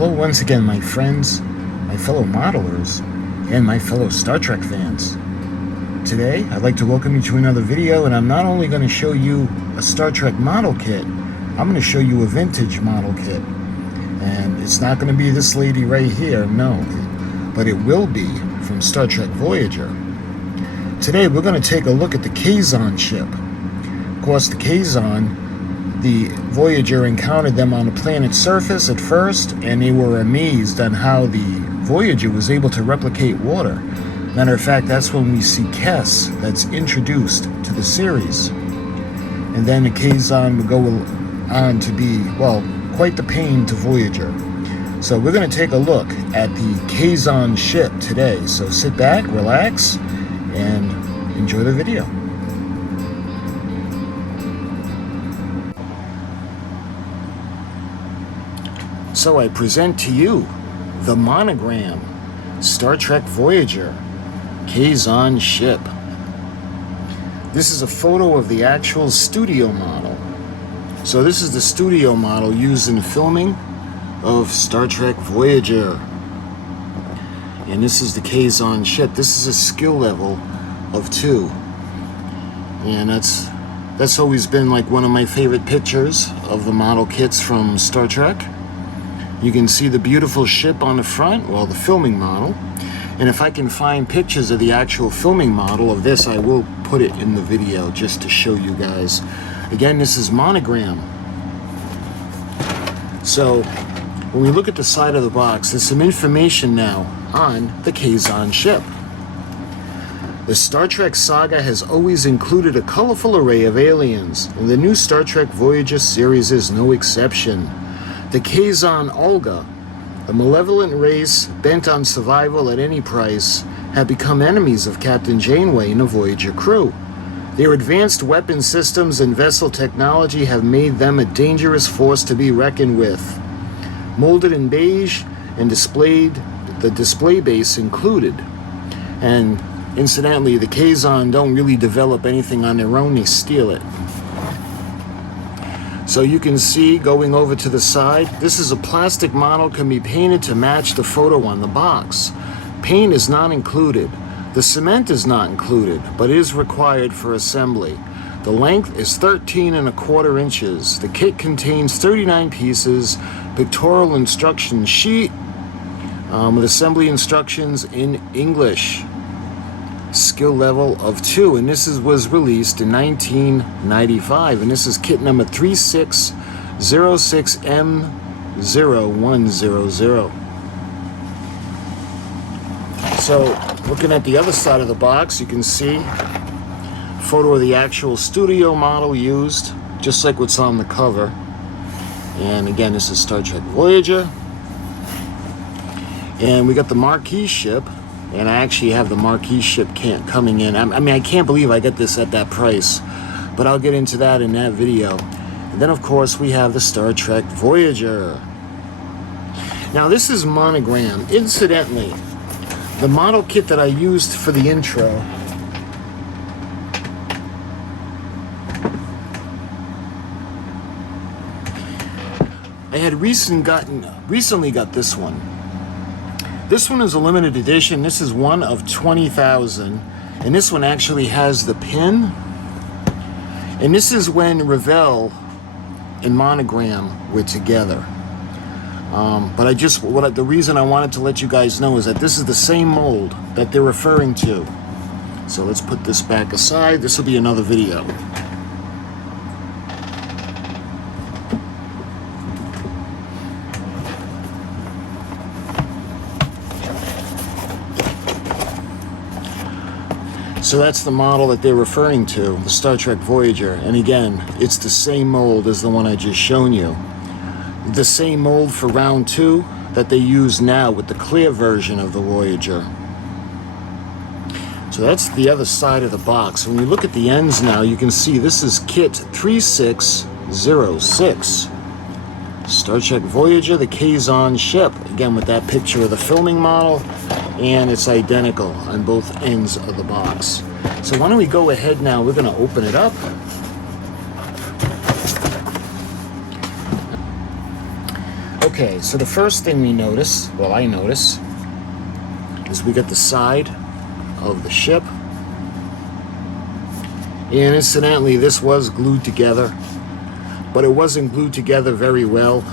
Hello once again, my friends, my fellow modelers, and my fellow Star Trek fans. Today, I'd like to welcome you to another video, and I'm not only going to show you a Star Trek model kit, I'm going to show you a vintage model kit. And it's not going to be this lady right here, no, but it will be from Star Trek Voyager. Today, we're going to take a look at the Kazon ship. Of course, the Kazon, the Voyager encountered them on the planet's surface at first, and they were amazed on how the Voyager was able to replicate water. Matter of fact, that's when we see Kes that's introduced to the series. And then the Kazon would go on to be, well, quite the pain to Voyager. So we're going to take a look at the Kazon ship today. So sit back, relax, and enjoy the video. So I present to you the Monogram Star Trek Voyager Kazon ship. This is a photo of the actual studio model. So this is the studio model used in filming of Star Trek Voyager. And this is the Kazon ship. This is a skill level of 2. And that's always been like one of my favorite pictures of the model kits from Star Trek. You can see the beautiful ship on the front, well, the filming model. And if I can find pictures of the actual filming model of this, I will put it in the video just to show you guys. Again, this is Monogram. So when we look at the side of the box, there's some information now on the Kazon ship. The Star Trek saga has always included a colorful array of aliens, and the new Star Trek Voyager series is no exception. The Kazon Olga, a malevolent race bent on survival at any price, have become enemies of Captain Janeway and the Voyager crew. Their advanced weapon systems and vessel technology have made them a dangerous force to be reckoned with. Molded in beige and displayed, the display base included. And incidentally, the Kazon don't really develop anything on their own, they steal it. So you can see, going over to the side, this is a plastic model, can be painted to match the photo on the box. Paint is not included. The cement is not included, but is required for assembly. The length is 13¼ inches. The kit contains 39 pieces, pictorial instruction sheet with assembly instructions in English. Skill level of 2, and this was released in 1995, and this is kit number 3606M0100. So looking at the other side of the box, you can see a photo of the actual studio model used, just like what's on the cover. And again, this is Star Trek Voyager, and we got the marquee ship. And I actually have the marquee ship coming in. I mean, I can't believe I got this at that price. But I'll get into that in that video. And then, of course, we have the Star Trek Voyager. Now, this is Monogram. Incidentally, the model kit that I used for the intro, I had recently got this one. This one is a limited edition. This is one of 20,000. And this one actually has the pin. And this is when Ravel and Monogram were together. But the reason I wanted to let you guys know is that this is the same mold that they're referring to. So let's put this back aside. This will be another video. So that's the model that they're referring to, the Star Trek Voyager. And again, it's the same mold as the one I just shown you. The same mold for round 2 that they use now with the clear version of the Voyager. So that's the other side of the box. When you look at the ends now, you can see this is kit 3606. Star Trek Voyager, the Kazon ship. Again, with that picture of the filming model. And it's identical on both ends of the box. So why don't we go ahead now, we're going to open it up. Okay, so the first thing we notice, well, I notice, is we got the side of the ship. And incidentally, this was glued together, but it wasn't glued together very well,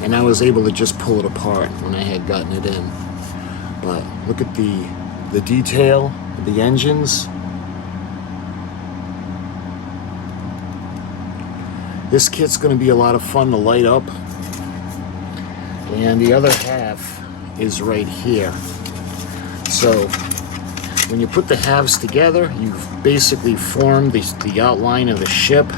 and I was able to just pull it apart when I had gotten it in. But look at the detail of the engines. This kit's going to be a lot of fun to light up. And the other half is right here. So when you put the halves together, you've basically formed the outline of the ship.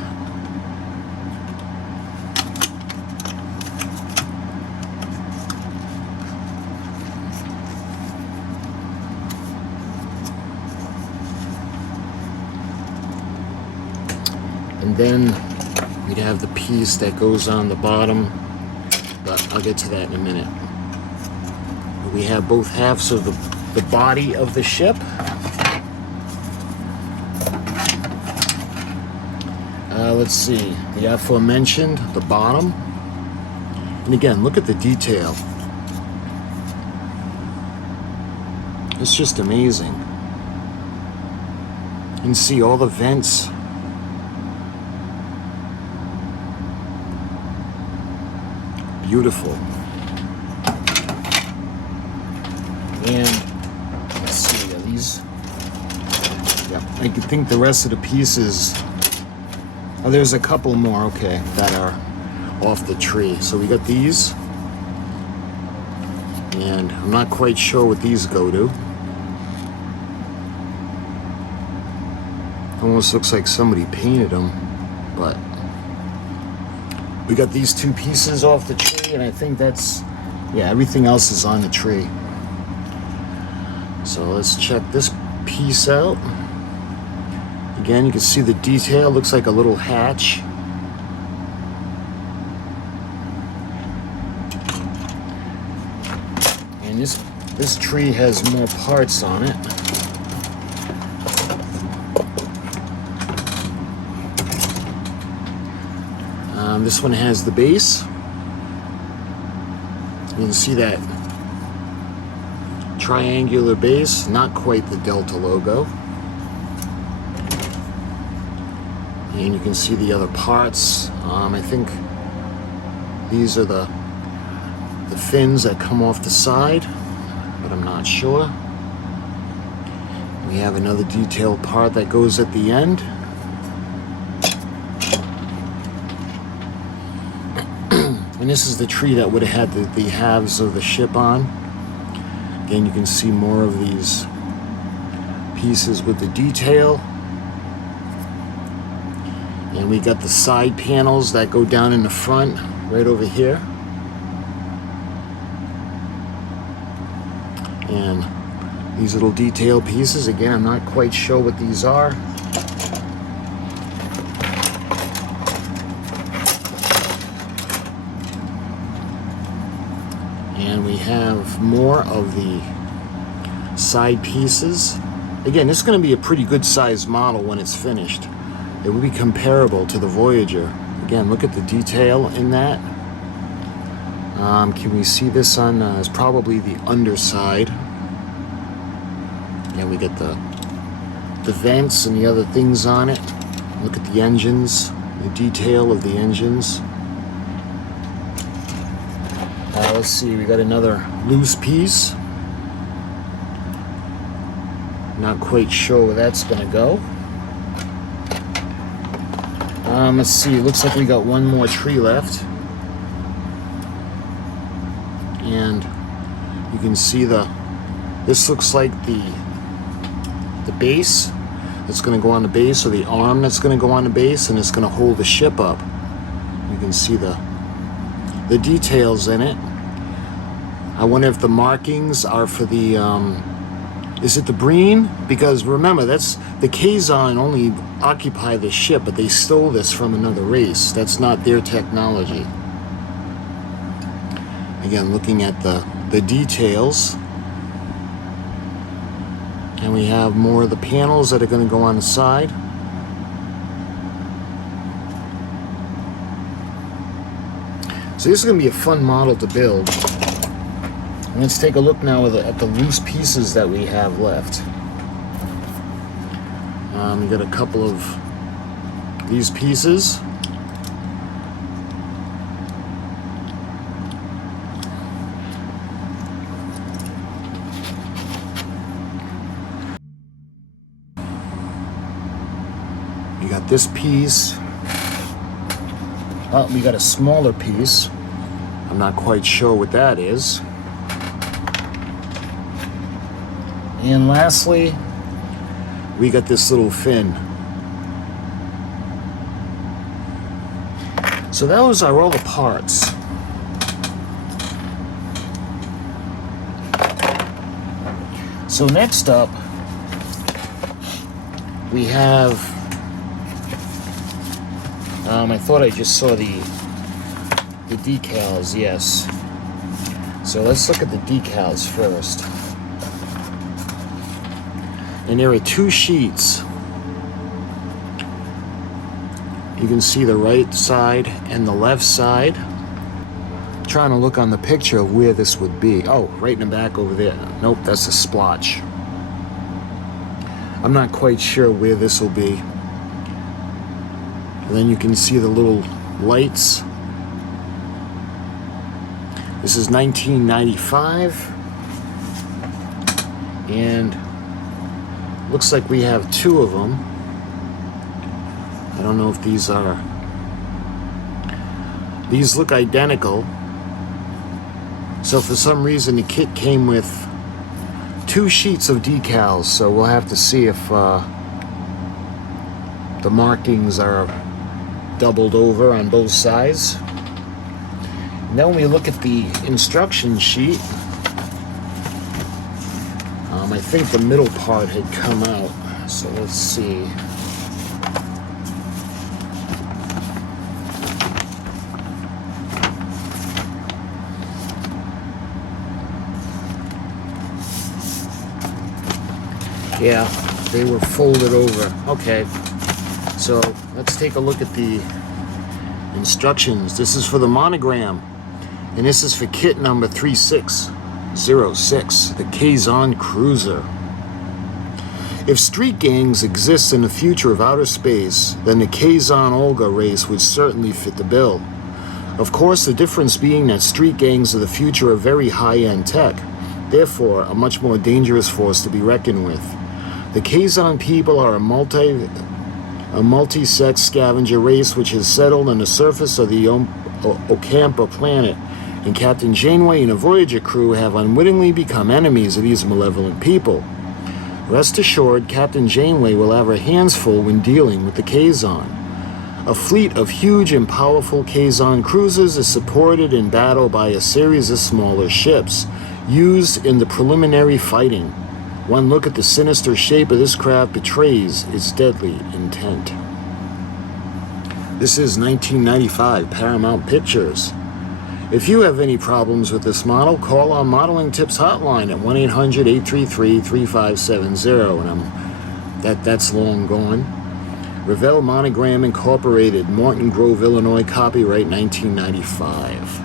And then we'd have the piece that goes on the bottom, but I'll get to that in a minute. We have both halves of the body of the ship. Let's see, the aforementioned, the bottom. And again, look at the detail. It's just amazing. You can see all the vents. Beautiful. And let's see, are these? Yeah, I could think the rest of the pieces. Oh, there's a couple more, okay, that are off the tree. So we got these, and I'm not quite sure what these go to. Almost looks like somebody painted them, but we got these two pieces off the tree, and I think that's, yeah, everything else is on the tree. So let's check this piece out. Again, you can see the detail, looks like a little hatch. And this tree has more parts on it. This one has the base. You can see that triangular base, not quite the Delta logo. And you can see the other parts. I think these are the fins that come off the side, but I'm not sure. We have another detailed part that goes at the end. And this is the tree that would have had the halves of the ship on. Again, you can see more of these pieces with the detail. And we got the side panels that go down in the front, right over here. And these little detail pieces, again, I'm not quite sure what these are. And we have more of the side pieces. Again, this is going to be a pretty good sized model when it's finished. It will be comparable to the Voyager. Again, look at the detail in that. Can we see this on, it's probably the underside. Yeah, we get the vents and the other things on it. Look at the engines, the detail of the engines. Let's see, we got another loose piece. Not quite sure where that's gonna go. Let's see, it looks like we got one more tree left. And you can see this looks like the base that's gonna go on the base, or the arm that's gonna go on the base, and it's gonna hold the ship up. You can see the details in it. I wonder if the markings are for the, is it the Breen? Because remember, that's the KAZON only occupy the ship, but they stole this from another race. That's not their technology. Again, looking at the details. And we have more of the panels that are going to go on the side. So this is going to be a fun model to build. Let's take a look now at the loose pieces that we have left. We got a couple of these pieces. We got this piece. Oh, we got a smaller piece. I'm not quite sure what that is. And lastly, we got this little fin. So those are all the parts. So next up, we have, I thought I just saw the decals, yes. So let's look at the decals first. And there are two sheets. You can see the right side and the left side. I'm trying to look on the picture of where this would be. Oh, right in the back over there. Nope, that's a splotch. I'm not quite sure where this will be. And then you can see the little lights. This is 1995. And looks like we have two of them. I don't know if these are... These look identical. So for some reason the kit came with two sheets of decals, so we'll have to see if the markings are doubled over on both sides. And then when we look at the instruction sheet, I think the middle part had come out, so let's see. Yeah, they were folded over. Okay, so let's take a look at the instructions. This is for the Monogram, and this is for kit number 3606, the Kazon cruiser. If street gangs exist in the future of outer space, then the Kazon Olga race would certainly fit the bill. Of course, the difference being that street gangs of the future are very high-end tech, therefore a much more dangerous force to be reckoned with. The Kazon people are a multi-sex scavenger race which has settled on the surface of the Ocampa planet, and Captain Janeway and a Voyager crew have unwittingly become enemies of these malevolent people. Rest assured, Captain Janeway will have her hands full when dealing with the Kazon. A fleet of huge and powerful Kazon cruisers is supported in battle by a series of smaller ships, used in the preliminary fighting. One look at the sinister shape of this craft betrays its deadly intent. This is 1995 Paramount Pictures. If you have any problems with this model, call our Modeling Tips hotline at 1-800-833-3570, and that's long gone. Revell Monogram Incorporated, Morton Grove, Illinois, copyright 1995.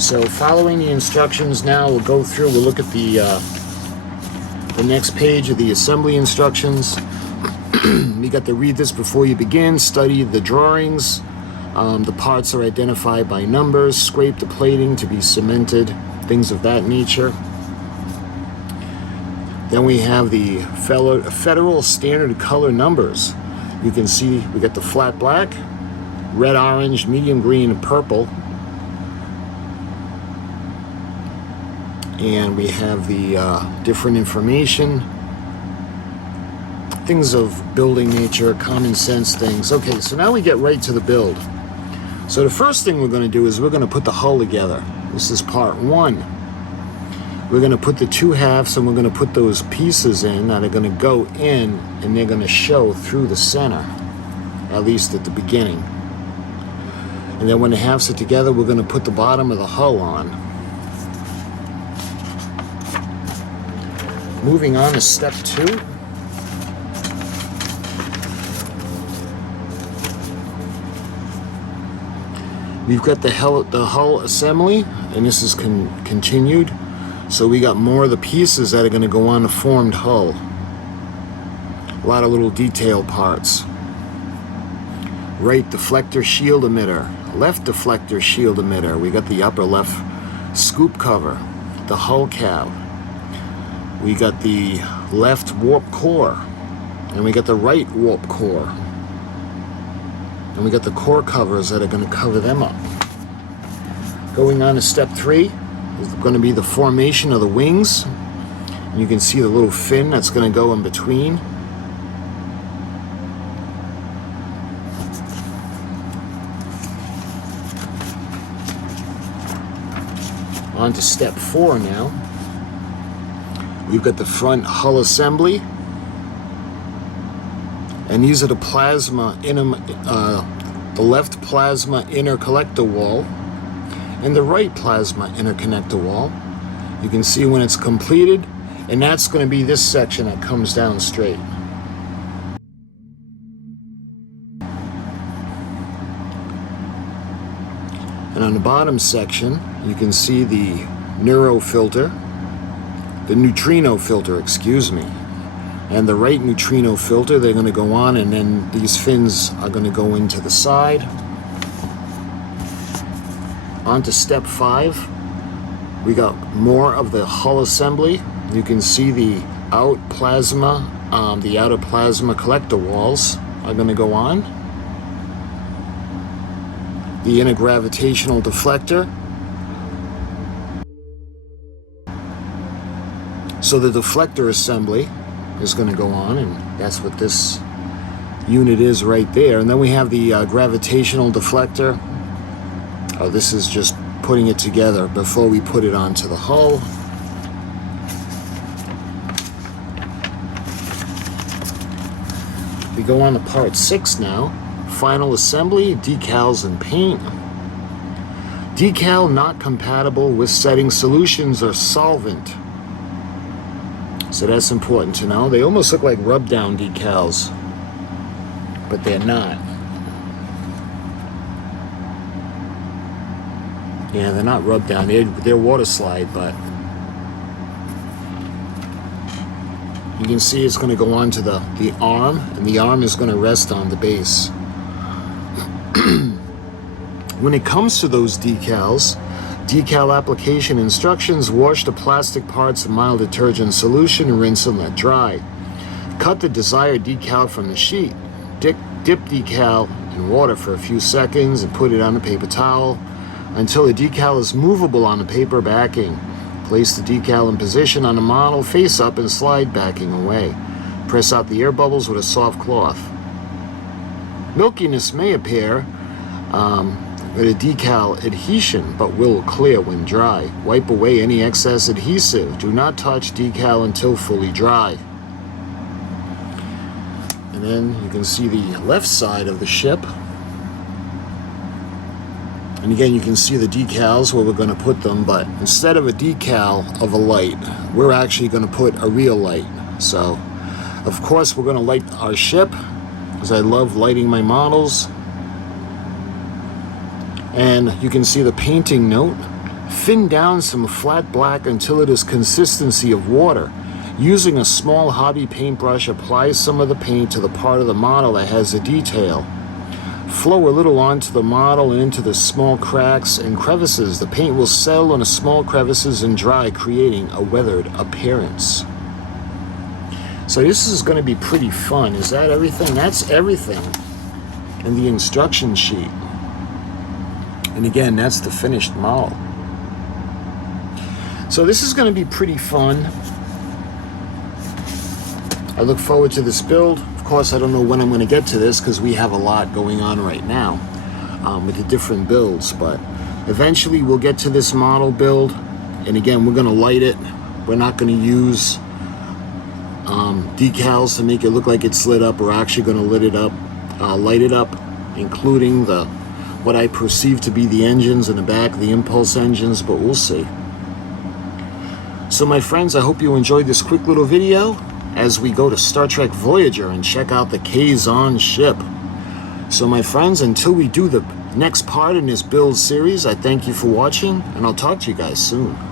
So following the instructions now, we'll go through, we'll look at the next page of the assembly instructions. You got to read this before you begin, study the drawings. The parts are identified by numbers, scrape the plating to be cemented, things of that nature. Then we have the Federal Standard Color numbers. You can see we got the flat black, red, orange, medium green, and purple. And we have the different information, things of building nature, common sense things. Okay, so now we get right to the build. So the first thing we're going to do is we're going to put the hull together. This is part one. We're going to put the two halves and we're going to put those pieces in that are going to go in, and they're going to show through the center, at least at the beginning. And then when the halves are together, we're going to put the bottom of the hull on. Moving on to step two. We've got the hull assembly, and this is continued. So we got more of the pieces that are going to go on the formed hull. A lot of little detail parts. Right deflector shield emitter, left deflector shield emitter. We got the upper left scoop cover, the hull cap. We got the left warp core, and we got the right warp core. And we got the core covers that are going to cover them up. Going on to step 3 is going to be the formation of the wings. And you can see the little fin that's going to go in between. On to step 4 now. We've got the front hull assembly. And these are the plasma the left plasma inner collector wall and the right plasma inner connector wall. You can see when it's completed, and that's going to be this section that comes down straight. And on the bottom section, you can see the neutrino filter, excuse me. And the right neutrino filter, they're going to go on, and then these fins are going to go into the side. On to step 5. We got more of the hull assembly. You can see the outer plasma collector walls are going to go on. The inner gravitational deflector. So the deflector assembly is going to go on, and that's what this unit is right there. And then we have the gravitational deflector. This is just putting it together before we put it onto the hull. We go on to part 6 now. Final assembly, decals and paint. Decal not compatible with setting solutions or solvent. So that's important to know. They almost look like rub down decals, but they're not. Yeah, they're not rub down. They're water slide, but you can see it's going to go onto the arm, and the arm is going to rest on the base. When it comes to those decals, decal application instructions: wash the plastic parts in mild detergent solution and rinse and let dry. Cut the desired decal from the sheet. Dip decal in water for a few seconds and put it on a paper towel until the decal is movable on the paper backing. Place the decal in position on the model face up and slide backing away. Press out the air bubbles with a soft cloth. Milkiness may appear with a decal adhesion, but will clear when dry. Wipe away any excess adhesive. Do not touch decal until fully dry. And then you can see the left side of the ship. And again, you can see the decals where we're going to put them, but instead of a decal of a light, we're actually going to put a real light. So, of course, we're going to light our ship, because I love lighting my models. And you can see the painting note. Thin down some flat black until it is consistency of water. Using a small hobby paintbrush, apply some of the paint to the part of the model that has a detail. Flow a little onto the model and into the small cracks and crevices. The paint will settle on the small crevices and dry, creating a weathered appearance. So this is going to be pretty fun. Is that everything? That's everything in the instruction sheet. And again, that's the finished model. So this is going to be pretty fun. I look forward to this build. Of course, I don't know when I'm going to get to this because we have a lot going on right now with the different builds. But eventually we'll get to this model build. And again, we're going to light it. We're not going to use decals to make it look like it's lit up. We're actually going to light it up, including what I perceive to be the engines in the back, the impulse engines, but we'll see. So my friends, I hope you enjoyed this quick little video as we go to Star Trek Voyager and check out the Kazon ship. So my friends, until we do the next part in this build series. I thank you for watching, and I'll talk to you guys soon.